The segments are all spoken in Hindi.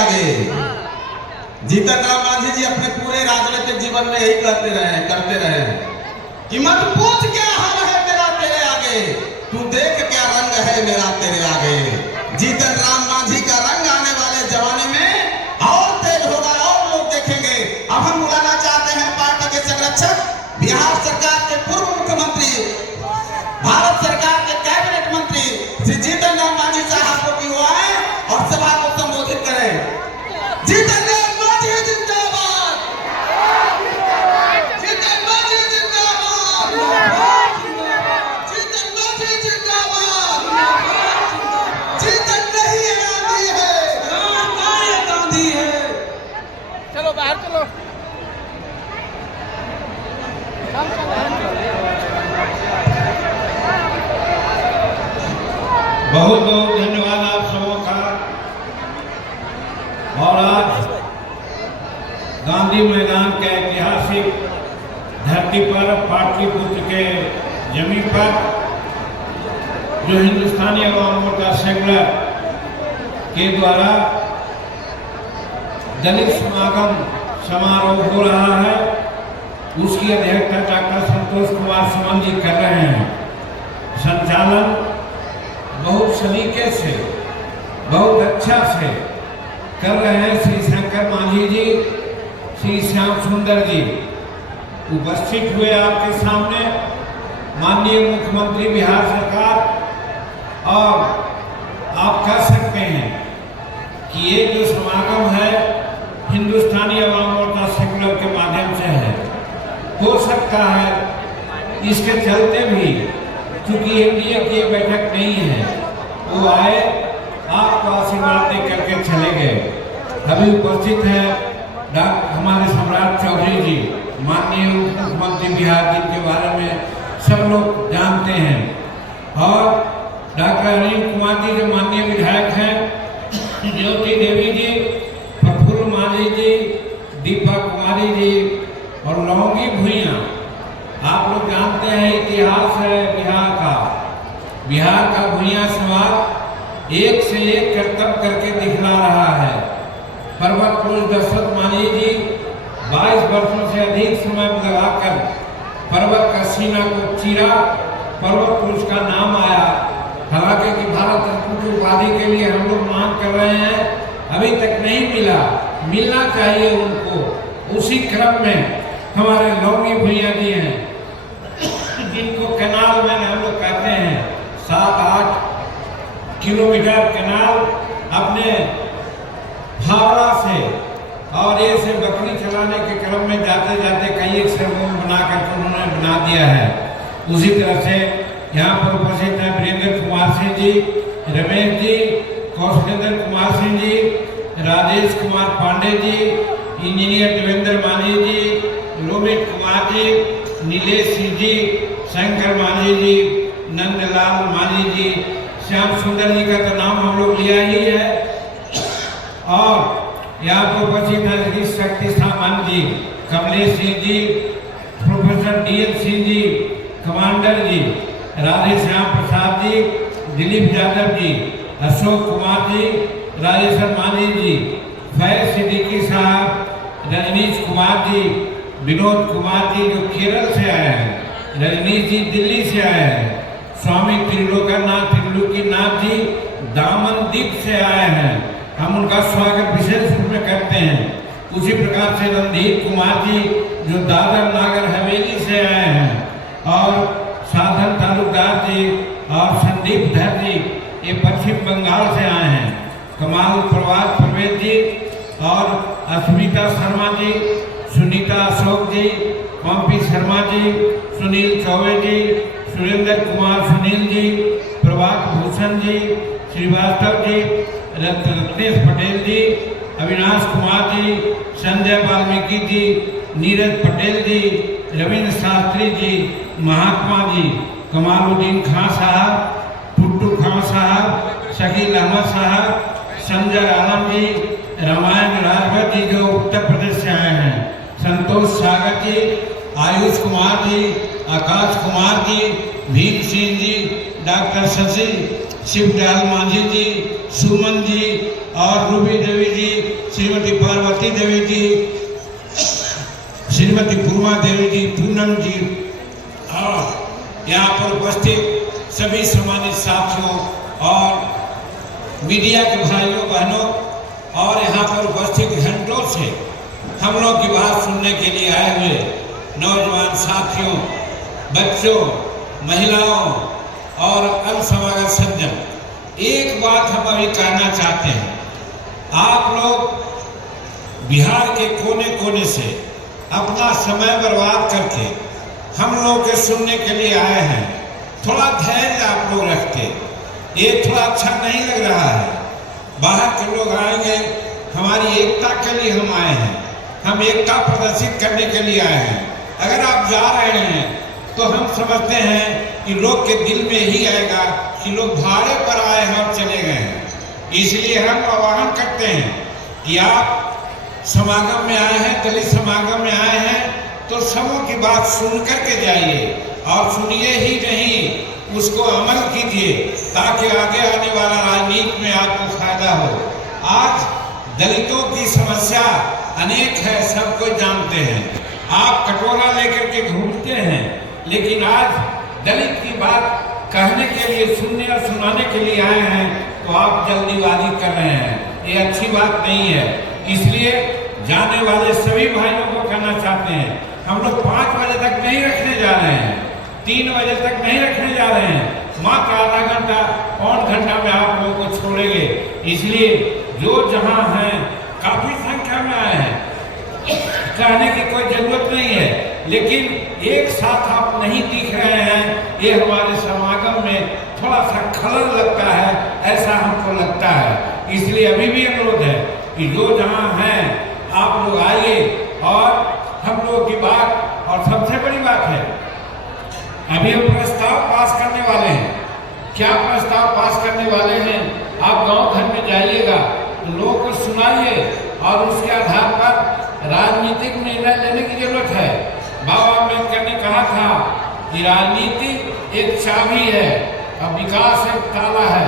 आगे जीतन राम मांझी जी अपने पूरे राजनीतिक जीवन में यही करते रहे कि मत पूछ क्या हाल है मेरा तेरे आगे, तू देख क्या रंग है मेरा तेरे आगे। जीतन राम मांझी का रंग आने वाले जमाने में और तेज होगा और लोग देखेंगे। अब हम बुलाना चाहते हैं पार्टी के संरक्षक, बिहार सरकार के पूर्व मुख्यमंत्री, भारत सरकार के कैबिनेट मंत्री श्री जीतन राम मांझी साहब को कि वो आए और सभा को संबोधित करें। जीतन राम मांझी जिंदाबाद, जीतन मांझी जिंदाबाद, जीतन मांझी जिंदाबाद। जीतन नहीं गांधी है, गांधी है। चलो बाहर चलो। बहुत बहुत धन्यवाद आप सबों का। और आज गांधी मैदान के ऐतिहासिक धरती पर पाटलिपुत्र के जमीन पर जो हिंदुस्तानी अवाम मोर्चा सेकुलर के द्वारा दलित समागम समारोह हो रहा है, उसकी अध्यक्षता डॉक्टर संतोष कुमार सुमन जी कर रहे हैं। संचालन बहुत सलीके से, बहुत अच्छा से कर रहे हैं श्री शंकर मांझी जी, श्री श्याम सुंदर जी। उपस्थित हुए आपके सामने माननीय मुख्यमंत्री बिहार सरकार, और आप कह सकते हैं कि ये जो समागम है हिंदुस्तानी अवाम मोर्चा सेकुलर के माध्यम से है। हो सकता है इसके चलते भी, क्योंकि एनडीए की बैठक नहीं है, वो आए आपको आशीर्वाद दे करके चले गए। अभी उपस्थित है हमारे सम्राट चौधरी जी, माननीय मुख्यमंत्री बिहार, जिनके बारे में सब लोग जानते हैं, और डॉक्टर अनिल कुमार जी जो माननीय विधायक हैं, ज्योति देवी जी, प्रफुल्ल मांझी जी, दीपा कुमारी जी और लौंगी भुइया। आप लोग जानते हैं इतिहास है बिहार का भुइया समाज एक से एक करतब करके दिखला रहा है। पर्वत पुरुष दशरथ मांझी जी 22 वर्षों से अधिक समय लगाकर पर्वत का सीना को चीरा, पर्वत पुरुष का नाम आया। हालांकि कि भारत रत्न की उपाधि के लिए हम लोग मांग कर रहे हैं, अभी तक नहीं मिला, मिलना चाहिए उनको। उसी क्रम में हमारे लौंगी भुइया जी हैं, जिनको कैनाल मैन हम लोग कहते हैं, 7-8 किलोमीटर कैनाल अपने फावड़ा से और ये से बकरी चलाने के क्रम में जाते जाते कई एक सरगम बना कर उन्होंने बना दिया है। उसी तरह से यहाँ पर उपस्थित हैं वीरेंद्र कुमार सिंह जी, रमेश जी, कौशलेंद्र कुमार सिंह जी, राजेश कुमार पांडे जी, इंजीनियर देवेंद्र मांझी जी, रोहित कुमार जी, नीलेश सिंह जी, शंकर मांझी जी, नंदलाल मांझी जी, श्याम सुंदर जी का तो नाम हम लोग लिया ही है, और यहाँ पर उपस्थित है श्री शक्ति सामंत जी, Kamlesh Singh ji, professor DL Singh ji, commander जी, राधे श्याम प्रसाद जी, दिलीप यादव जी, अशोक कुमार जी, राजेश्वर मांझी जी, फैज सिद्दीकी साहब, रजनीश कुमार जी, विनोद कुमार जी जो केरल से आए हैं, रजनीश जी दिल्ली से आए हैं, स्वामी त्रिलोकीनाथ जी दामनदीप से आए हैं, हम उनका स्वागत विशेष रूप में करते हैं। उसी प्रकार से रणधीर कुमार जी जो दादर नागर हवेली से आए हैं, और साधन तालुकदार जी और संदीप धर जी ये पश्चिम बंगाल से आए हैं, कमाल प्रवाद परवेज जी और अस्मिता शर्मा जी, सुनीता अशोक जी, पंपी शर्मा जी, सुनील चौबे जी, सुरेंद्र कुमार सुनील जी, प्रभात भूषण जी, श्रीवास्तव जी, रत्नेश पटेल जी, अविनाश कुमार जी, संजय वाल्मीकि जी, नीरज पटेल जी, रविंद्र शास्त्री जी, महात्मा जी, कमालुद्दीन खां साहब, टुट्टू खां साहब, शकील अहमद साहब, संजय आलम जी, रामायण राजभर जी जो उत्तर प्रदेश से आए हैं, संतोष सागर जी, आयुष कुमार जी, आकाश कुमार जी, भीम सिंह जी, डॉक्टर शशि शिवदयाल मांझी जी, सुमन जी और रूबी देवी जी श्रीमती पार्वती देवी जी, श्रीमती पूर्मा देवी जी, पूनम जी और यहाँ पर उपस्थित सभी सम्मानित साथियों और मीडिया के भाइयों बहनों और यहाँ पर उपस्थित घंटों से हम लोग की बात सुनने के लिए आए हुए नौजवान साथियों, बच्चों, महिलाओं और अल्पसमागत सज्जन, एक बात हम अभी कहना चाहते हैं। आप लोग बिहार के कोने कोने से अपना समय बर्बाद करके हम लोग के सुनने के लिए आए हैं। थोड़ा धैर्य आप लोग रखते, ये थोड़ा अच्छा नहीं लग रहा है। बाहर के लोग आएंगे, हमारी एकता के लिए हम आए हैं, हम एकता प्रदर्शित करने के लिए आए हैं। अगर आप जा रहे हैं तो हम समझते हैं कि लोग के दिल में ही आएगा कि लोग भाड़े पर आए हैं और चले गए हैं। इसलिए हम आह्वान करते हैं कि आप समागम में आए हैं, दलित समागम में आए हैं, तो सबों की बात सुन करके जाइए और सुनिए ही नहीं, उसको अमल कीजिए ताकि आगे आने वाला राजनीति में आपको फायदा हो। आज दलितों की समस्या अनेक है, सब कोई जानते हैं। आप कटोरा लेकर के घूमते हैं, लेकिन आज दलित की बात कहने के लिए, सुनने और सुनाने के लिए आए हैं तो आप जल्दीबाजी कर रहे हैं। ये अच्छी बात नहीं है। इसलिए जाने वाले सभी भाइयों को कहना चाहते हैं, हम लोग 5 बजे तक नहीं रखने जा रहे हैं, 3 बजे तक नहीं रखने जा रहे हैं, मात्र आधा घंटा, पौन घंटा में आप लोगों को छोड़ेंगे। इसलिए जो जहां हैं, काफी संख्या में आए हैं, कहने की कोई जरूरत नहीं है, लेकिन एक साथ आप नहीं दिख रहे हैं, ये हमारे समागम में थोड़ा सा खलल लगता है, ऐसा हमको लगता है। इसलिए अभी भी अनुरोध है कि जो जहां हैं आप लोग आइए और हम लोगों की बात, और सबसे बड़ी बात है अभी हम प्रस्ताव पास करने वाले हैं। क्या प्रस्ताव पास करने वाले हैं? आप गांव घर में जाइएगा तो लोगों को सुनाइए और उसके आधार पर राजनीतिक निर्णय लेने की जरूरत है। बाबा अम्बेडकर ने कहा था कि राजनीति एक चाबी है और विकास एक ताला है।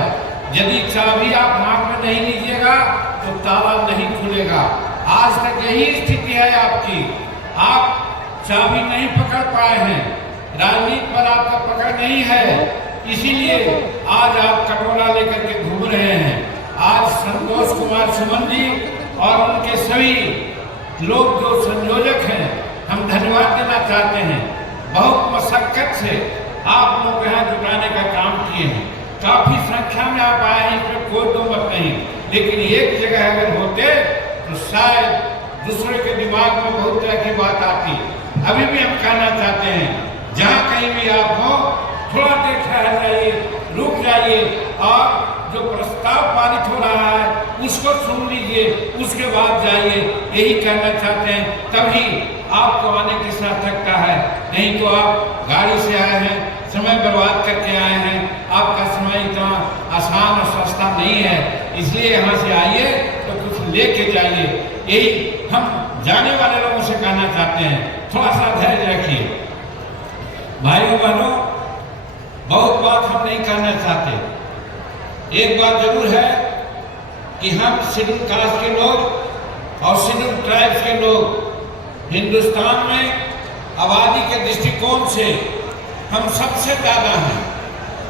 यदि चाबी आप हाथ में नहीं लीजिएगा तो ताला नहीं खुलेगा। आज तक यही स्थिति है आपकी, आप चाबी नहीं पकड़ पाए हैं, राजनीति पर आपका पकड़ नहीं है, इसीलिए आज आप कटोरा लेकर के घूम रहे हैं। आज संतोष कुमार सुमन जी और उनके सभी लोग जो संयोजक हैं, हम धन्यवाद देना चाहते हैं। बहुत मशक्कत से आप लोग यहाँ जुटाने का काम किए हैं, काफी संख्या में आप आए हैं, इसमें कोई दो मत नहीं, लेकिन एक जगह अगर होते तो शायद दूसरे के दिमाग में बहुत तरह की बात आती। अभी भी हम कहना चाहते हैं, जहाँ कहीं भी आप हो, थोड़ा देर ठहर जाइए, रुक जाइए और जो प्रस्ताव पारित हो रहा है उसको सुन लीजिए, उसके बाद जाइए। यही कहना चाहते हैं, तभी आपको आने की सार्थकता है। नहीं तो आप गाड़ी से आए हैं, समय बर्बाद करके आए हैं, आपका समय इतना आसान और सस्ता नहीं है। इसलिए यहाँ से आइए तो कुछ लेके जाइए। यही हम जाने वाले लोगों से कहना चाहते हैं, थोड़ा सा धैर्य रखिए। भाइयों बहनों, बहुत बात हम नहीं कहना चाहते। एक बात जरूर है कि हम शेड्यूल कास्ट के लोग और शेड्यूल ट्राइब्स के लोग हिंदुस्तान में आबादी के दृष्टिकोण से हम सबसे ज्यादा हैं।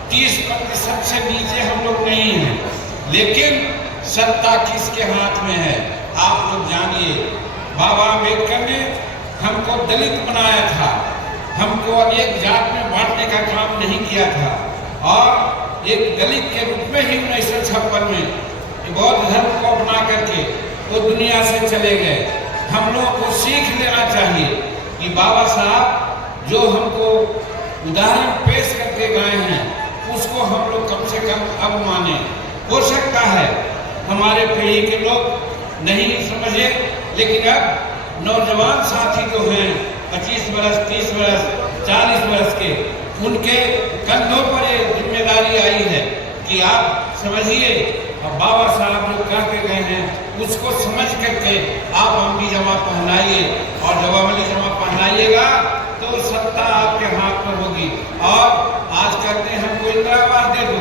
30% से नीचे हम लोग नहीं हैं, लेकिन सत्ता किसके हाथ में है आप लोग जानिए। बाबा अम्बेडकर ने हमको दलित बनाया था, हमको एक जात में बांटने का काम नहीं किया था, और एक दलित के रूप में ही 1956 में बौद्ध धर्म को अपना करके वो दुनिया से चले गए। हम लोगों को सीख लेना चाहिए कि बाबा साहब जो हमको उदाहरण पेश करके गए हैं, उसको हम लोग कम से कम अब माने। हो सकता है हमारे पीढ़ी के लोग नहीं समझे, लेकिन अब नौजवान साथी जो हैं 25 वर्ष, 30 वर्ष, 40 वर्ष के, उनके कंधों पर ये जिम्मेदारी आई है कि आप समझिए और बाबा साहब जो कह के गए हैं उसको समझ करके आप अमली जमा पहनाइए, और जब अमली जमा पहनाइएगा तो सत्ता आपके हाथ में होगी। और आज कहते हैं हमको इंदिरा आवास दे दो,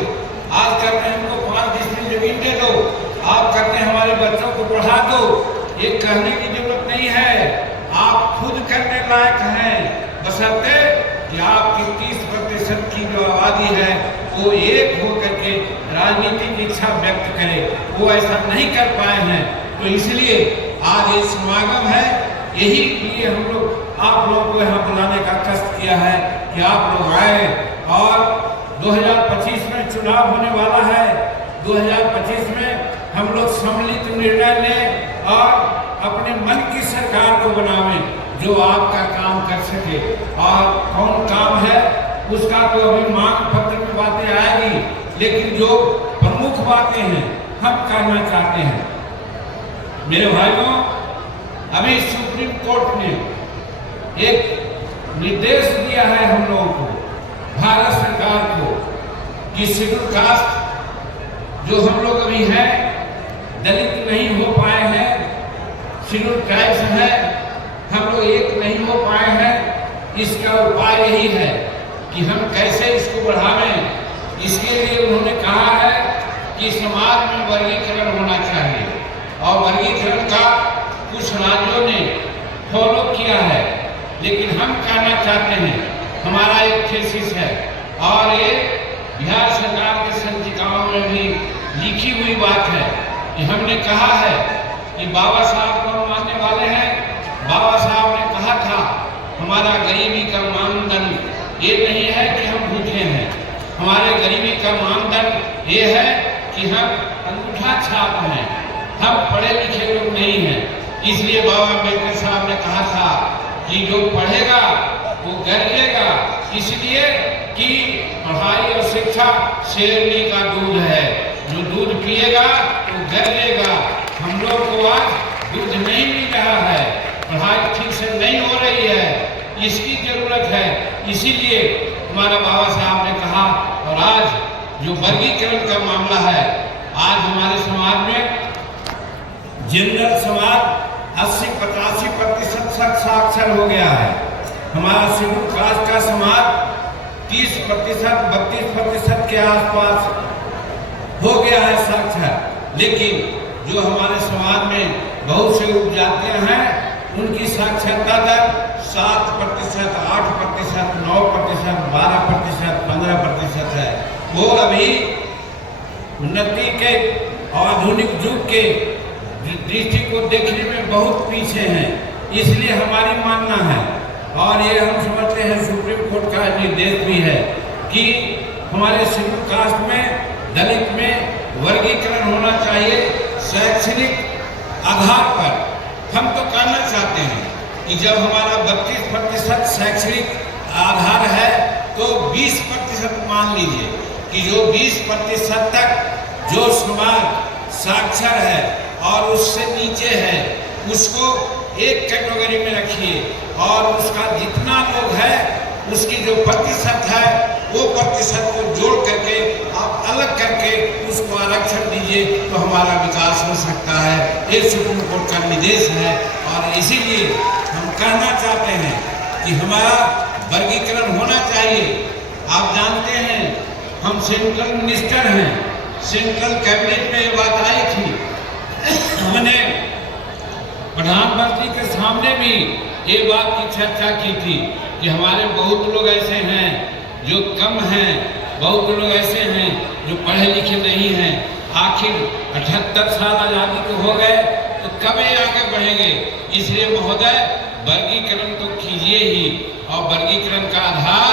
आज कहते हैं हमको 5 डिसमिल जमीन दे दो, आज आप कहते हैं हमारे बच्चों को पढ़ा दो, ये कहने की जरूरत नहीं है, आप खुद करने लायक हैं, बशर्ते कि आपकी 30% की जो आबादी है वो एक होकर के राजनीतिक इच्छा व्यक्त करे। वो ऐसा नहीं कर पाए हैं, तो इसलिए आज ये समागम है। यही लिए हम लोग आप लोगों को यहाँ बुलाने का कष्ट किया है कि आप लोग आए। और 2025 में चुनाव होने वाला है। 2025 में हम लोग सम्मिलित निर्णय लें और अपने मन की सरकार को बनावें जो आपका काम कर सके। और कौन काम है उसका तो अभी मांग पत्र में बातें आएगी, लेकिन जो प्रमुख बातें हैं हम कहना चाहते हैं। मेरे भाइयों, अभी सुप्रीम कोर्ट ने एक निर्देश दिया है हम लोगों को, भारत सरकार को, कि शेड्यूल कास्ट जो हम लोग अभी हैं, दलित नहीं हो पाए हैं, शेड्यूल ट्राइब्स है, हम लोग एक नहीं हो पाए हैं। इसका उपाय यही है कि हम कैसे इसको बढ़ावें। इसके लिए उन्होंने कहा है कि समाज में वर्गीकरण होना चाहिए, और वर्गीकरण का कुछ राज्यों ने फॉलो किया है, लेकिन हम कहना चाहते हैं, हमारा एक थीसिस है और ये बिहार सरकार के संचिकाओं में भी लिखी हुई बात है कि हमने कहा है कि बाबा साहब को हम मानने वाले हैं। बाबा साहब ने कहा था हमारा गरीबी का मानदंड ये नहीं है कि हम भूखे हैं, हमारे गरीबी का मानदंड ये है कि हम अंगूठा छाप हैं, हम पढ़े लिखे लोग नहीं हैं। इसलिए बाबा अम्बेडकर साहब ने कहा था कि जो पढ़ेगा वो गरजेगा, इसलिए कि पढ़ाई और शिक्षा शेरनी का दूध है, जो दूध पिएगा वो गरजेगा। हम लोग को आज दूध नहीं मिल रहा है, पढ़ाई ठीक से नहीं हो रही है, इसकी जरूरत है। इसीलिए हमारा बाबा साहब ने कहा, और आज जो वर्गीकरण का मामला है, आज हमारे समाज में जनरल समाज 80-85% साक्षर हो गया है। हमारा शेड्यूल कास्ट का समाज 30%, 32% के आसपास हो गया है साक्षर। लेकिन जो हमारे समाज में बहुत से उपजातियां हैं, उनकी साक्षरता दर 7%, 8%, 9%, 12%, 15% है। वो अभी उन्नति के आधुनिक युग के दृष्टि को देखने में बहुत पीछे हैं। इसलिए हमारी मानना है, और ये हम समझते हैं सुप्रीम कोर्ट का निर्देश भी है, कि हमारे शेड्यूल कास्ट में, दलित में वर्गीकरण होना चाहिए शैक्षणिक आधार पर। हम तो कहना चाहते हैं कि जब हमारा 32% शैक्षणिक आधार है, तो 20% मान लीजिए कि जो 20% तक जो समाज साक्षर है और उससे नीचे है, उसको एक कैटेगरी में रखिए, और उसका जितना लोग है उसकी जो प्रतिशत है वो प्रतिशत को जोड़ करके आप अलग करके उसको आरक्षण दीजिए, तो हमारा विकास हो सकता है। ये सुप्रीम कोर्ट का निर्देश है, और इसीलिए हम कहना चाहते हैं कि हमारा वर्गीकरण होना चाहिए। आप जानते हैं हम सेंट्रल मिनिस्टर हैं, सेंट्रल कैबिनेट में ये बात आई थी, हमने प्रधानमंत्री के सामने भी ये बात की चर्चा की थी कि हमारे बहुत लोग ऐसे हैं जो कम हैं, बहुत लोग ऐसे हैं जो पढ़े लिखे नहीं हैं। आखिर 78 साल आज़ादी को हो गए, तो कब ये आगे बढ़ेंगे। इसलिए महोदय, वर्गीकरण तो कीजिए ही, और वर्गीकरण का आधार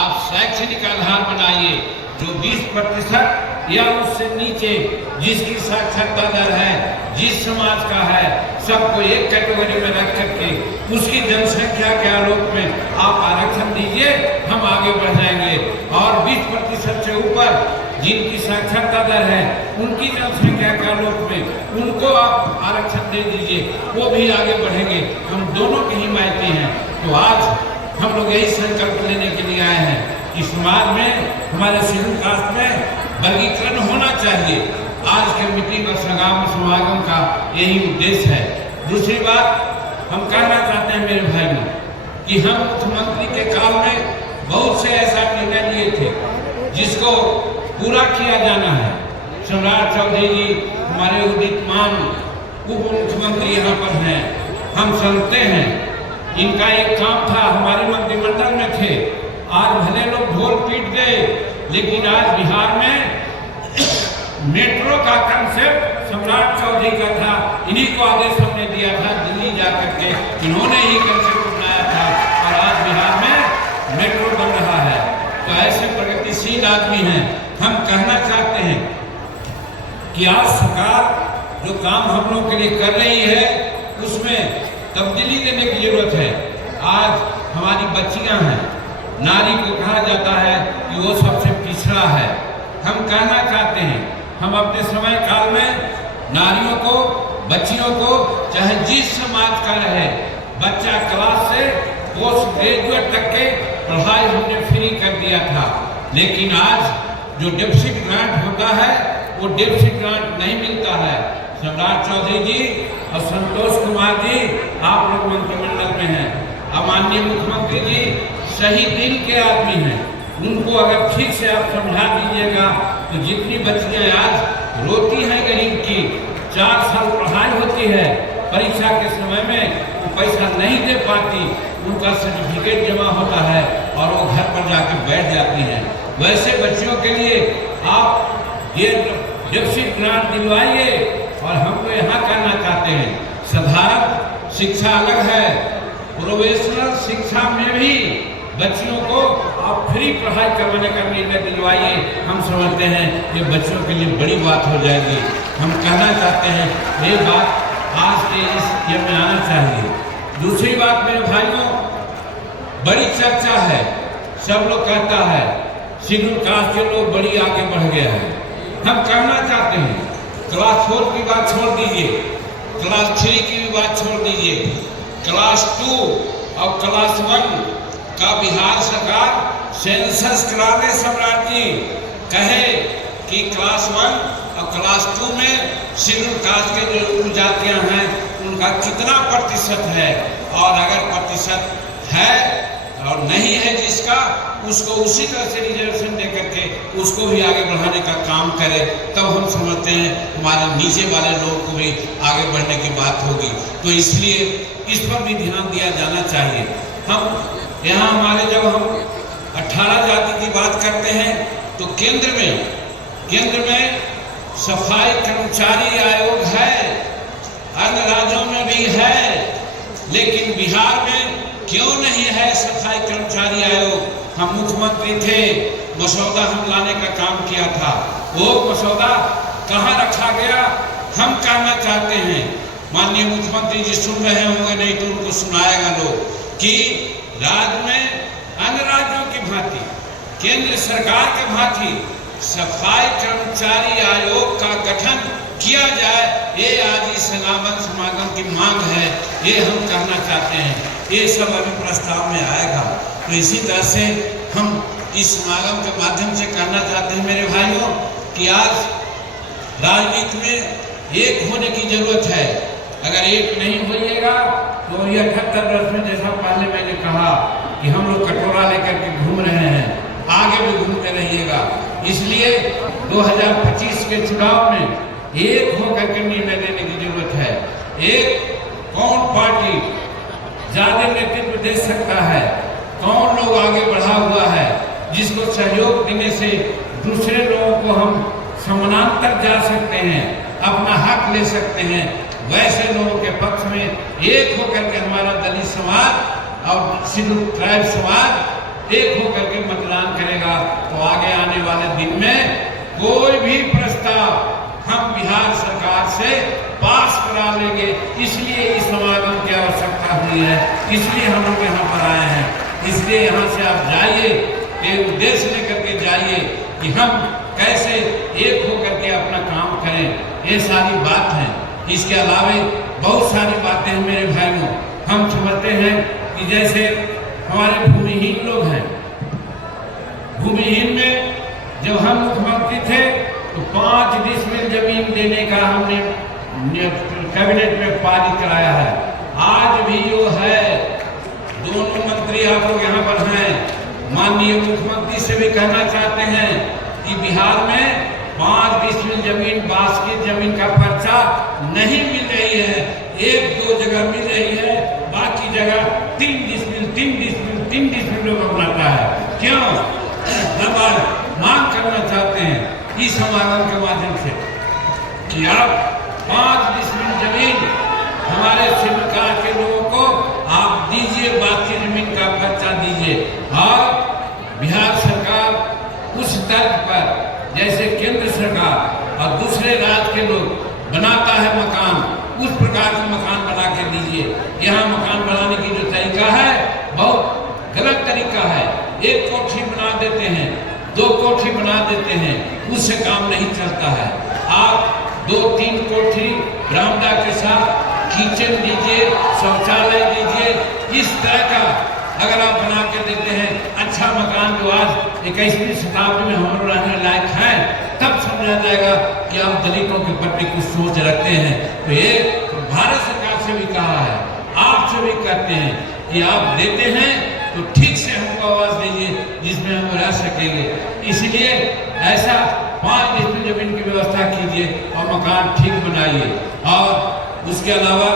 आप शैक्षणिक आधार बनाइए, जो 20% या उससे नीचे जिसकी साक्षरता दर है, जिस समाज का है, सबको एक कैटेगरी में रख करके उसकी जनसंख्या के आलोक में आप आरक्षण दीजिए, हम आगे बढ़ जाएंगे। और 20% से ऊपर जिनकी साक्षरता दर है, उनकी जनसंख्या के आलोक में उनको आप आरक्षण दे दीजिए, वो भी आगे बढ़ेंगे। हम दोनों की हिमायती हैं। तो आज हम लोग यही संकल्प लेने के लिए आए हैं कि समाज में, हमारे शेड्यूल कास्ट में वर्गीकरण होना चाहिए। आज के मीटिंग और समागम का यही उद्देश्य है। दूसरी बात हम कहना चाहते हैं मेरे भाइयों, कि हम मुख्यमंत्री के काल में बहुत से ऐसा निर्णय लिए थे जिसको पूरा किया जाना है। सम्राट चौधरी जी हमारे उदितमान उप मुख्यमंत्री यहाँ पर हैं। हम समझते हैं इनका एक काम था, हमारे मंत्रिमंडल में थे। आज भले लोग ढोल पीट गए, लेकिन आज बिहार में मेट्रो का कंसेप्ट सम्राट चौधरी का था। इन्हीं को आदेश हमने दिया था दिल्ली जाकर के, इन्होंने ही कंसेप्ट बनाया था और आज बिहार में मेट्रो बन रहा है। तो ऐसे प्रगतिशील आदमी हैं। हम कहना चाहते हैं कि आज सरकार जो काम हम लोग के लिए कर रही है उसमें तब्दीली देने की जरूरत है। आज हमारी बच्चियां हैं, नारी को कहा जाता है कि वो सबसे पिछड़ा है। हम कहना चाहते हैं हम अपने समय काल में नारियों को, बच्चियों को, चाहे जिस समाज का रहे, बच्चा क्लास से पोस्ट ग्रेजुएट तक के पढ़ाई हमने फ्री कर दिया था। लेकिन आज जो डेफिसिट ग्रांट होता है वो डेफिसिट ग्रांट नहीं मिलता है। सम्राट चौधरी जी और संतोष कुमार जी आप लोग मंत्रिमंडल में हैं। अब माननीय मुख्यमंत्री जी सही दिल के आदमी हैं, उनको अगर ठीक से आप समझा दीजिएगा तो जितनी बच्चियां आज रोती हैं गरीब की, 4 साल पढ़ाई होती है, परीक्षा के समय में वो पैसा नहीं दे पाती, उनका सर्टिफिकेट जमा होता है और वो घर पर जाकर बैठ जाती हैं। वैसे बच्चियों के लिए आप ये डेफिसिट ग्रांट दिलवाइए। और हम तो यहाँ कहना चाहते हैं साधारण शिक्षा अलग है, प्रोफेशनल शिक्षा में भी बच्चियों को आप फ्री पढ़ाई करवाने का निर्णय दिलवाइए। हम समझते हैं ये बच्चों के लिए बड़ी बात हो जाएगी। हम कहना चाहते हैं ये बात आज के इस ये में आना चाहिए। दूसरी बात मेरे भाइयों, बड़ी चर्चा है, सब लोग कहता है शेड्यूल कास्ट के लोग बड़ी आगे बढ़ गया है। हम कहना चाहते हैं क्लास 4 की बात छोड़ दीजिए, क्लास 3 की भी बात छोड़ दीजिए, क्लास 2 और क्लास 1 का बिहार सरकार सेंसस करा दे। सम्राट जी कहे कि क्लास 1 और क्लास 2 में शेड्यूल कास्ट के जो जातियां हैं उनका कितना प्रतिशत है, और अगर प्रतिशत है और नहीं है जिसका, उसको उसी तरह से रिजर्वेशन दे करके उसको भी आगे बढ़ाने का काम करे। तब हम समझते हैं हमारे नीचे वाले लोग को भी आगे बढ़ने की बात होगी। तो इसलिए इस पर भी ध्यान दिया जाना चाहिए। हम यहाँ हमारे जब हम 18 जाति की बात करते हैं तो केंद्र में सफाई कर्मचारी आयोग है, अन्य राज्यों में भी है, लेकिन बिहार में क्यों नहीं है सफाई कर्मचारी आयोग? हम मुख्यमंत्री थे, मसौदा हम लाने का काम किया था, वो मसौदा कहाँ रखा गया? हम कहना चाहते हैं माननीय मुख्यमंत्री जी सुन रहे होंगे, नहीं तो उनको सुनाएगा लोग कि राज्य में अन्य राज्यों की भांति, केंद्र सरकार के भांति सफाई कर्मचारी आयोग का गठन किया जाए। ये आज इस समागम की मांग है, ये हम कहना चाहते हैं। ये सब अभी प्रस्ताव में आएगा। तो इसी तरह से हम इस समागम के माध्यम से कहना चाहते हैं मेरे भाइयों कि आज राजनीति में एक होने की जरूरत है। अगर एक नहीं होइएगा तो ये 78 वर्ष में, जैसा पहले मैंने कहा कि हम लोग कटोरा लेकर के घूम रहे हैं, आगे भी घूमते रहिएगा। इसलिए 2025 के चुनाव में एक होकर के निर्णय लेने की जरूरत है। एक कौन पार्टी ज्यादा नेतृत्व दे सकता है, कौन लोग आगे बढ़ा हुआ है, जिसको सहयोग देने से दूसरे लोगों को हम समानांतर जा सकते हैं, अपना हक ले सकते हैं, वैसे लोगों के पक्ष में एक होकर के हमारा दलित समाज और शेड्यूल ट्राइब समाज एक होकर के मतदान करेगा। तो आगे आने वाले दिन में कोई भी प्रस्ताव हम बिहार सरकार से पास करा लेंगे। इसलिए इस समागम की आवश्यकता हुई है, इसलिए हम लोग यहाँ पर आए हैं। इसलिए यहाँ से आप जाइए, एक उद्देश्य लेकर के जाइए कि हम कैसे एक होकर के अपना काम करें। ये सारी बात है। इसके अलावा बहुत सारी बातें हैं मेरे भाइयों। हम समझते हैं कि जैसे हमारे भूमिहीन लोग हैं, भूमिहीन में जब हम मुख्यमंत्री थे तो 5 डिसमिल जमीन देने का हमने कैबिनेट में पारित कराया है। आज भी जो है, दोनों मंत्री आप लोग यहाँ पर हैं, माननीय मुख्यमंत्री से भी कहना चाहते हैं कि बिहार में 5 डिसमिल जमीन बास्केट जमीन का पर्चा नहीं मिल रही है। 1-2 जगह मिल रही है, बाकी जगह 3 डिसमिल लोग बनाता है। क्यों? हम आज मांग करना चाहते हैं इस समागम के माध्यम से कि आप 5 डिसमिल जमीन हमारे शिवकार के लोगों को आप दीजिए, बाकी जमीन का पर्चा दीजिए। और बिहार सरकार उस तर्क पर जैसे केंद्र सरकार और दूसरे राज्य के लोग बनाता है मकान, उस प्रकार के मकान बना के दीजिए। यहाँ मकान बनाने की जो तरीका है बहुत गलत तरीका है। 1 कोठी बना देते हैं, 2 कोठी बना देते हैं, उससे काम नहीं चलता है। आप 2-3 कोठी बरामदा के साथ किचन दीजिए, शौचालय दीजिए। इस तरह का अगर आप बना के देते हैं अच्छा मकान जो आज 21वीं शताब्दी में हम रहने लायक है, तब समझा जाएगा कि आप दलितों के प्रति कुछ सोच रखते हैं। तो ये भारत सरकार से भी कहा है, आपसे भी कहते हैं कि आप देते हैं तो ठीक से हमको आवाज दीजिए जिसमें हम रह सकेंगे। इसलिए ऐसा 5 डिसमिल जमीन की व्यवस्था कीजिए और मकान ठीक बनाइए। और उसके अलावा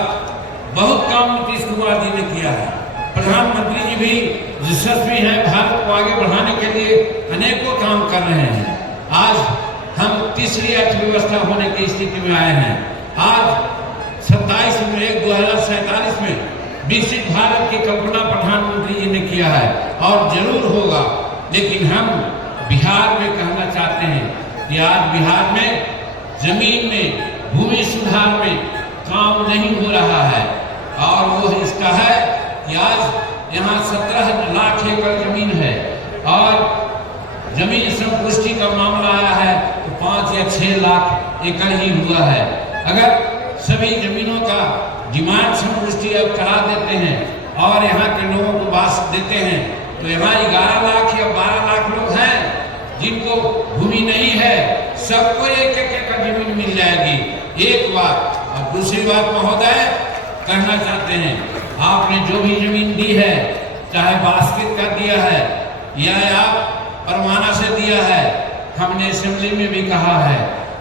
बहुत काम नीतीश कुमार जी ने किया है। प्रधानमंत्री जी भी यशस्वी हैं, भारत को आगे बढ़ाने के लिए अनेकों काम कर रहे हैं। आज हम तीसरी अर्थव्यवस्था होने की स्थिति में आए हैं। आज 27/1/2047 में विकसित भारत की कल्पना प्रधानमंत्री जी ने किया है और जरूर होगा। लेकिन हम बिहार में कहना चाहते हैं कि आज बिहार में जमीन में भूमि सुधार में काम नहीं हो रहा है। और वो इसका है कि आज यहाँ 17 लाख एकड़ जमीन है और जमीन संपुष्टि का मामला आया है तो 5 या 6 लाख एकड़ ही हुआ है। अगर सभी जमीनों का डिमांड संपुष्टि अब करा देते हैं और यहाँ के लोगों को बास देते हैं तो यहाँ 11 लाख या 12 लाख लोग हैं जिनको भूमि नहीं है। सबको 1-1 एकड़ जमीन मिल जाएगी। एक बात। और दूसरी बात महोदय कहना चाहते हैं, आपने जो भी जमीन दी है, चाहे बास्केट का दिया है या आप परवाना से दिया है, हमने असेंबली में भी कहा है,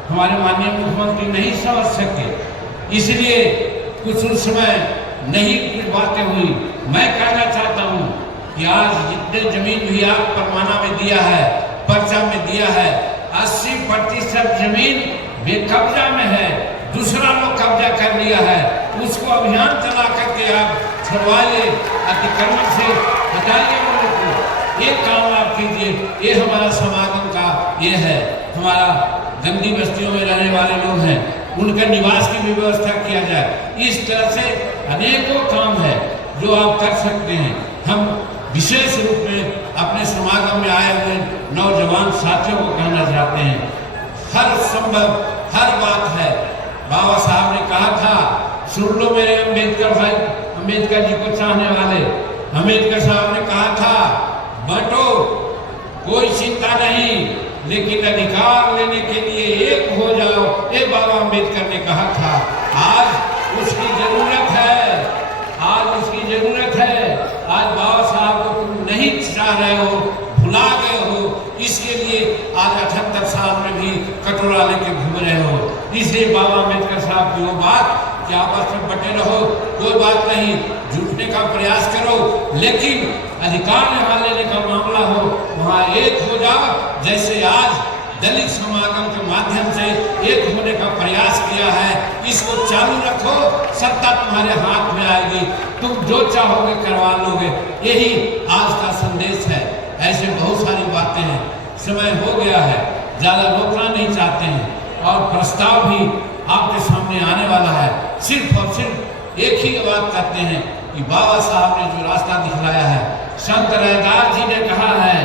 हमारे माननीय मुख्यमंत्री नहीं समझ सके, इसलिए कुछ उस समय नहीं कुछ बातें हुई। मैं कहना चाहता हूँ कि आज जितने जमीन भी आप परवाना में दिया है, पर्चा में दिया है, 80% जमीन बेकब्जा में है, दूसरा लोग कब्जा कर लिया है। उसको अभियान चला करके आप छुड़वाइए, अतिक्रमण से हटाइए लोगों को। एक काम आप कीजिए। ये हमारा समागम का ये है, हमारा गंदी बस्तियों में रहने वाले लोग हैं, उनका निवास की भी व्यवस्था किया जाए। इस तरह से अनेकों काम है जो आप कर सकते हैं। हम विशेष रूप में अपने समागम में आए हुए नौजवान साथियों को कहना चाहते हैं, हर संभव हर बात है। बाबा साहब ने कहा था, सुन लो मेरे अम्बेडकर भाई, अम्बेडकर जी को चाहने वाले, अम्बेडकर साहब ने कहा था, बंटो कोई चिंता नहीं, लेकिन अधिकार लेने के लिए एक हो जाओ। ये बाबा अम्बेडकर ने कहा था। आज उसकी जरूरत है, आज उसकी जरूरत है। आज बाबा साहब को तुम नहीं चाह रहे हो, भुला गए हो, इसके लिए आज 78 साल में भी कटोरा लेके घूम रहे हो। इसलिए बाबा अम्बेडकर साहब की वो बात कि आपस में बटे रहो, कोई बात नहीं, जुटने का प्रयास करो, लेकिन अधिकार यहाँ लेने का मामला हो वहाँ एक हो जाओ। जैसे आज दलित समागम के माध्यम से एक होने का प्रयास किया है, इसको चालू रखो, सत्ता तुम्हारे हाथ में आएगी, तुम जो चाहोगे करवा लोगे। यही आज का संदेश है। ऐसे बहुत सारी बातें हैं, समय हो गया है, ज़्यादा रोकना नहीं चाहते हैं और प्रस्ताव भी आपके सामने आने वाला है। सिर्फ और सिर्फ एक ही बात कहते हैं कि बाबा साहब ने जो रास्ता दिखलाया है, संत रैदास जी ने कहा है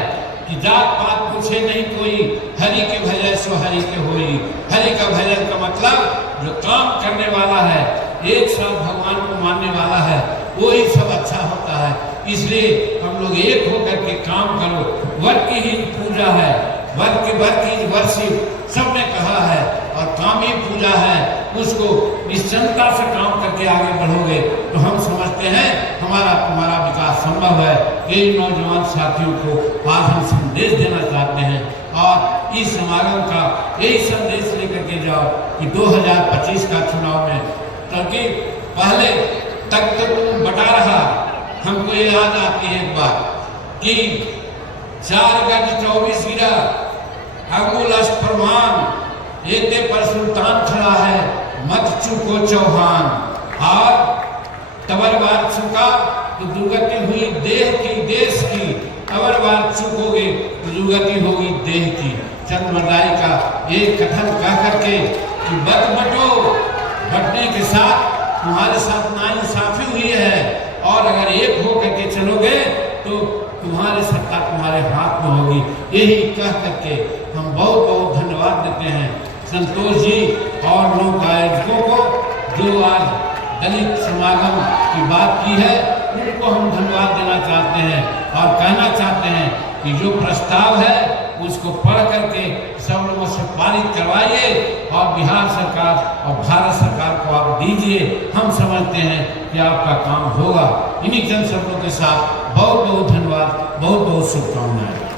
कि जात पात पूछे नहीं कोई, हरि के भजन सो हरि के होई। हरि का भजन का मतलब जो काम करने वाला है, एक साथ भगवान को मानने वाला है, वही सब अच्छा होता है। इसलिए हम लोग एक होकर के काम करो। वर्क की ही पूजा है, वर्क की वर्शिप सबने कहा है, और काम ही पूजा है। उसको निश्चिंतता से काम करके आगे बढ़ोगे तो हम समझते हैं हमारा तुम्हारा विकास संभव है, ये नौजवान साथियों को आज हम संदेश देना चाहते हैं और इस समागम का यही संदेश लेकर के जाओ कि 2025 का चुनाव में, क्योंकि पहले तक तो तुम बटा रहा, हमको ये याद आती है एक बात कि 4 गज 24 गिरा अंगुल प्रमाण एते पर सुल्तान खड़ा है, मत चूको चौहान, और तबरबार चुका तो दुर्गति हुई देह की देश की, तबरबार चुकोगे तो दुर्गति होगी देह की। चंद मर्दाई का एक कथन कह करके कि मत बटो, बटने के साथ तुम्हारे साथ नाइंसाफी हुई है, और अगर एक हो करके चलोगे तो तुम्हारी सत्ता तुम्हारे हाथ में होगी। यही कह करके हम बहुत बहुत धन्यवाद देते हैं संतोष जी और लोक आयोजकों को, जो आज दलित समागम की बात की है, उनको हम धन्यवाद देना चाहते हैं और कहना चाहते हैं कि जो प्रस्ताव है उसको पढ़ करके सब लोगों से पारित करवाइए और बिहार सरकार और भारत सरकार को आप दीजिए। हम समझते हैं कि आपका काम होगा। इन्हीं चंद शब्दों के साथ बहुत बहुत धन्यवाद, बहुत बहुत शुभकामनाएं।